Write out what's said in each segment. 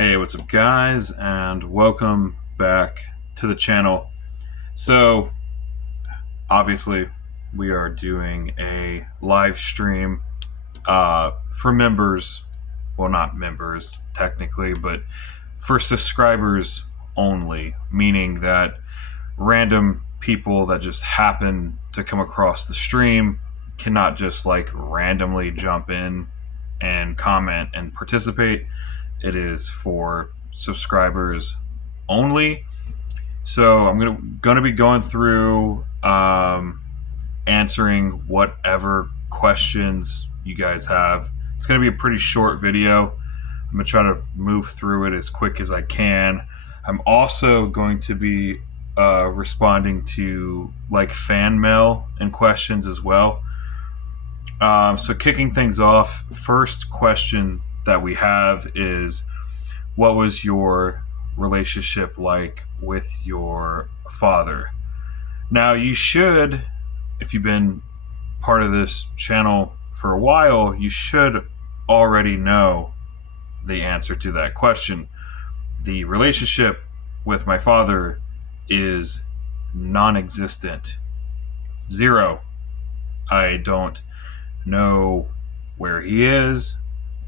Hey, what's up, guys, and welcome back to the channel. So, obviously, we are doing a live stream for members. Well, not members technically, but for subscribers only, meaning that random people that just happen to come across the stream cannot just like randomly jump in and comment and participate. It is for subscribers only. So I'm gonna be going through answering whatever questions you guys have. It's gonna be a pretty short video. I'm gonna try to move through it as quick as I can. I'm also going to be responding to like fan mail and questions as well. So kicking things off, first question that we have is, what was your relationship like with your father? Now, you should, if you've been part of this channel for a while, you should already know the answer to that question. The relationship with my father is non-existent. Zero. I don't know where he is.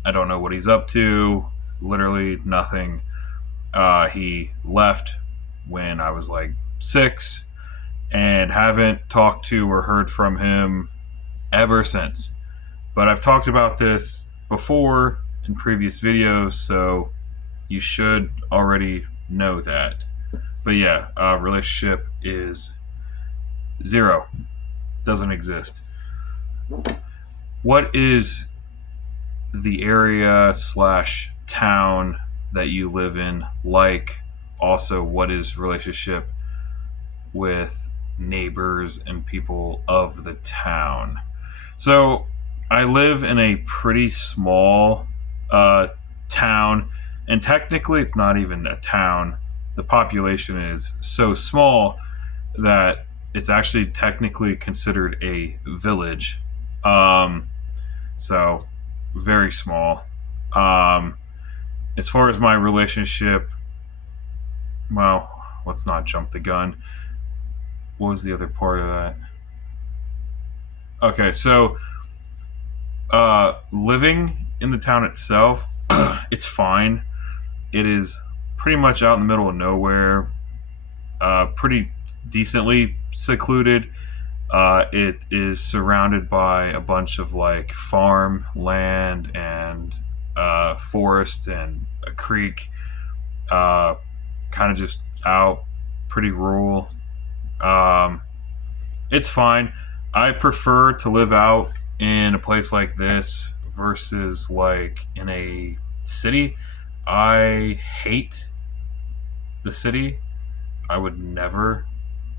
I don't know what he's up to. Literally nothing. He left when I was like 6 and haven't talked to or heard from him ever since. But I've talked about this before in previous videos, so you should already know that. But yeah, relationship is zero. Doesn't exist. What is the area / town that you live in like? Also, what is relationship with neighbors and people of the town? So I live in a pretty small town, and technically it's not even a town. The population is so small that it's actually technically considered a village. So very small. As far as my relationship, well, let's not jump the gun. What was the other part of that? Okay, so living in the town itself, it's fine. It is pretty much out in the middle of nowhere, pretty decently secluded. It is surrounded by a bunch of like farm land and forest and a creek. Kind of just out, pretty rural. It's fine. I prefer to live out in a place like this versus like in a city. I hate the city. I would never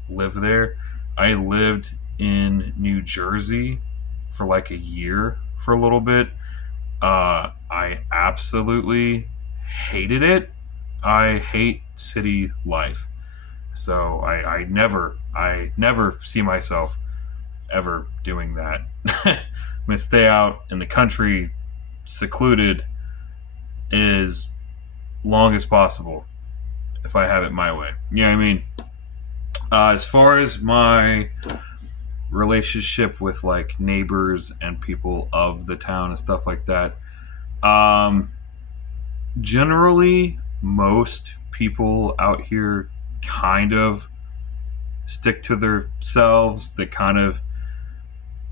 live there. I lived in New Jersey for like a year for a little bit. I absolutely hated it. I hate city life. So I never see myself ever doing that. I'm gonna stay out in the country, secluded, as long as possible if I have it my way. You know what I mean? As far as my relationship with like neighbors and people of the town and stuff like that, generally most people out here kind of stick to themselves. They kind of,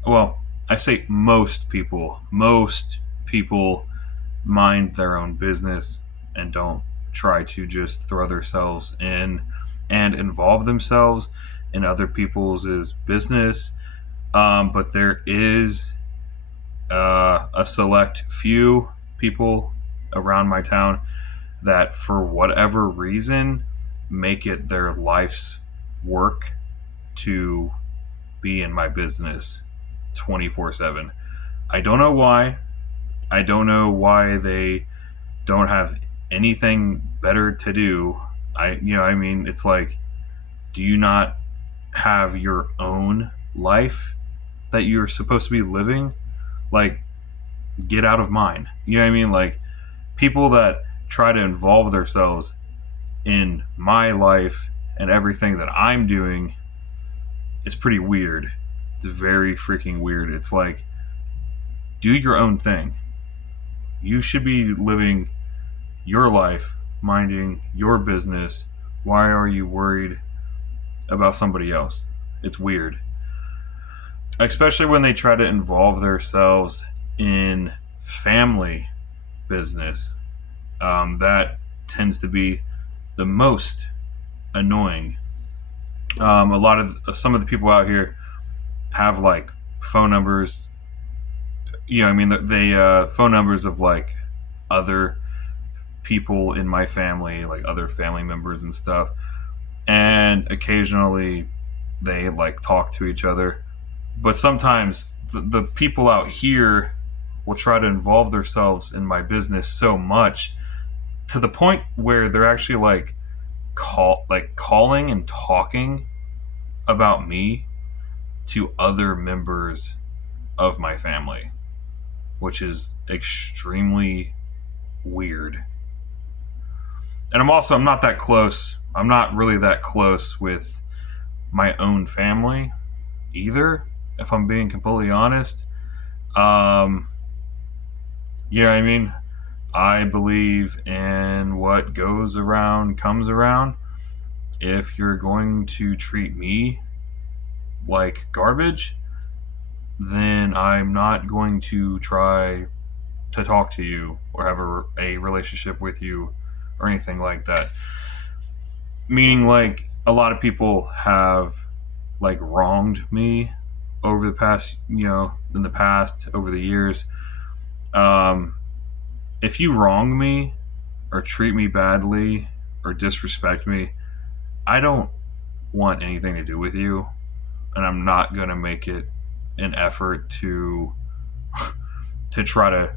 well, I say most people mind their own business and don't try to just throw themselves in and involve themselves in other people's business. But there is a select few people around my town that, for whatever reason, make it their life's work to be in my business 24/7. I don't know why. I don't know why they don't have anything better to do. I mean, it's like, do you not have your own life that you're supposed to be living? Like, get out of mine. You know what I mean? Like, people that try to involve themselves in my life and everything that I'm doing is pretty weird. It's very freaking weird. It's like, do your own thing. You should be living your life, minding your business. Why are you worried about somebody else? It's weird. Especially when they try to involve themselves in family business. That tends to be the most annoying. A lot of some of the people out here have like phone numbers. I mean, they phone numbers of like other people in my family, like other family members and stuff. And occasionally they like talk to each other. But sometimes the people out here will try to involve themselves in my business so much to the point where they're actually like calling and talking about me to other members of my family, which is extremely weird. And I'm not that close. I'm not really that close with my own family either, if I'm being completely honest. You know what I mean? I believe in what goes around comes around. If you're going to treat me like garbage, then I'm not going to try to talk to you or have a relationship with you or anything like that. Meaning, like, a lot of people have like wronged me over the past, in the past, over the years. If you wrong me or treat me badly or disrespect me, I don't want anything to do with you, and I'm not gonna make it an effort to to try to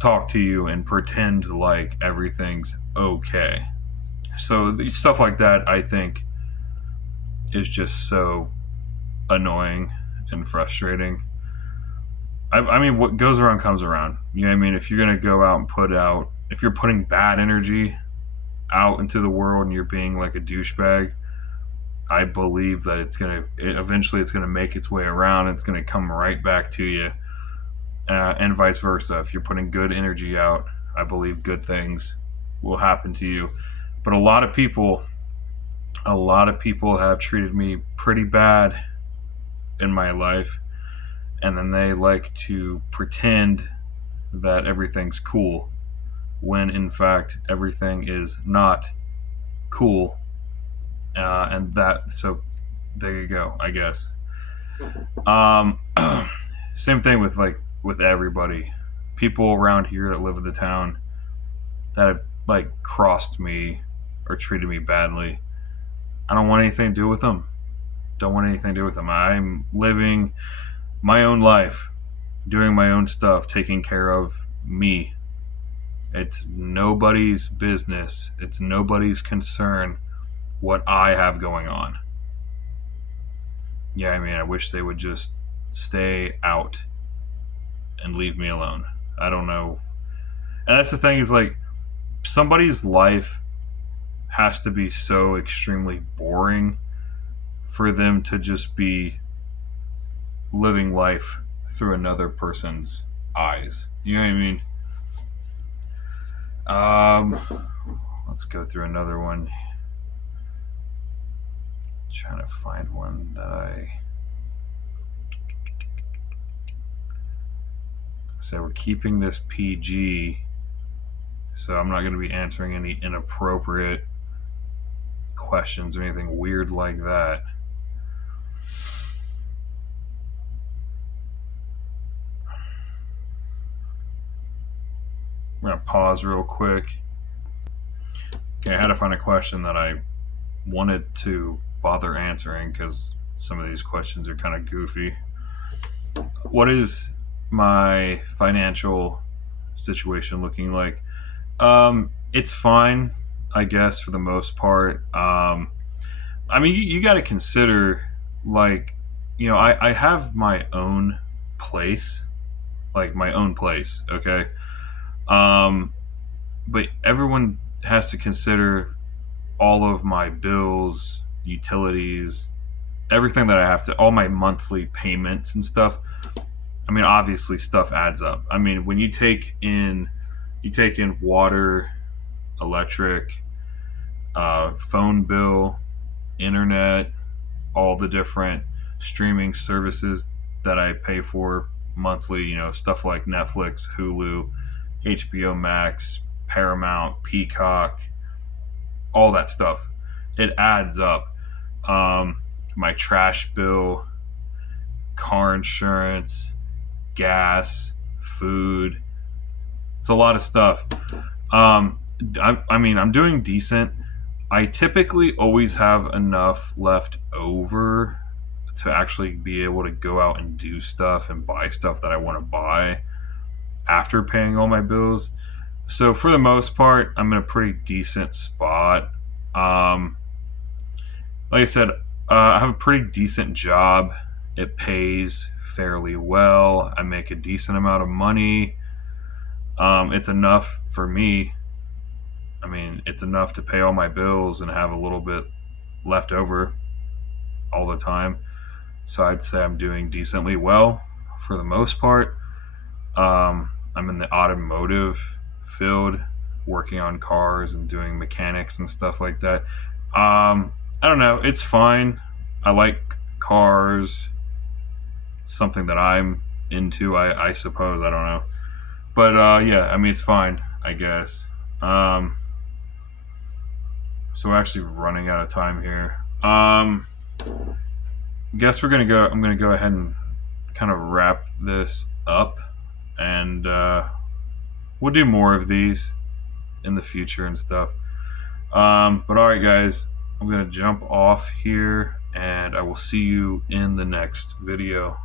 talk to you and pretend like everything's okay. So stuff like that, I think, is just so annoying and frustrating. I mean, what goes around comes around. You know what I mean? If you're going to go out and if you're putting bad energy out into the world and you're being like a douchebag, I believe that eventually it's going to make its way around. It's going to come right back to you, and vice versa. If you're putting good energy out, I believe good things will happen to you. But a lot of people have treated me pretty bad in my life, and then they like to pretend that everything's cool when in fact everything is not cool. So there you go, I guess. Same thing with everybody. People around here that live in the town that have like crossed me or treated me badly, I don't want anything to do with them. I'm living my own life, doing my own stuff, taking care of me. It's nobody's business. It's nobody's concern what I have going on. Yeah, I mean, I wish they would just stay out and leave me alone. I don't know. And that's the thing, is like, somebody's life has to be so extremely boring for them to just be living life through another person's eyes. You know what I mean? Let's go through another one. Trying to find one that I so we're keeping this PG, so I'm not going to be answering any inappropriate questions or anything weird like that. I'm going to pause real quick. Okay, I had to find a question that I wanted to bother answering because some of these questions are kind of goofy. What is my financial situation looking like? It's fine, I guess, for the most part. I mean, you got to consider, like, I have my own place, okay? but everyone has to consider all of my bills, utilities, everything that I have to, all my monthly payments and stuff. I mean, obviously, stuff adds up. I mean, when you take in water, electric, phone bill, internet, all the different streaming services that I pay for monthly. You know, stuff like Netflix, Hulu, HBO Max, Paramount, Peacock, all that stuff. It adds up. My trash bill, car insurance, gas, food. It's a lot of stuff. I mean, I'm doing decent. I typically always have enough left over to actually be able to go out and do stuff and buy stuff that I want to buy after paying all my bills. So for the most part, I'm in a pretty decent spot. Um, like I said, I have a pretty decent job. It pays fairly well. I make a decent amount of money. It's enough for me. I mean, it's enough to pay all my bills and have a little bit left over all the time. So I'd say I'm doing decently well for the most part. I'm in the automotive field, working on cars and doing mechanics and stuff like that. I don't know. It's fine. I like cars, something that I'm into, I suppose. I don't know. But yeah, I mean, it's fine, I guess. Um, so we're actually running out of time here. Guess we're gonna go. I'm gonna go ahead and kind of wrap this up, and we'll do more of these in the future and stuff. But all right, guys, I'm gonna jump off here, and I will see you in the next video.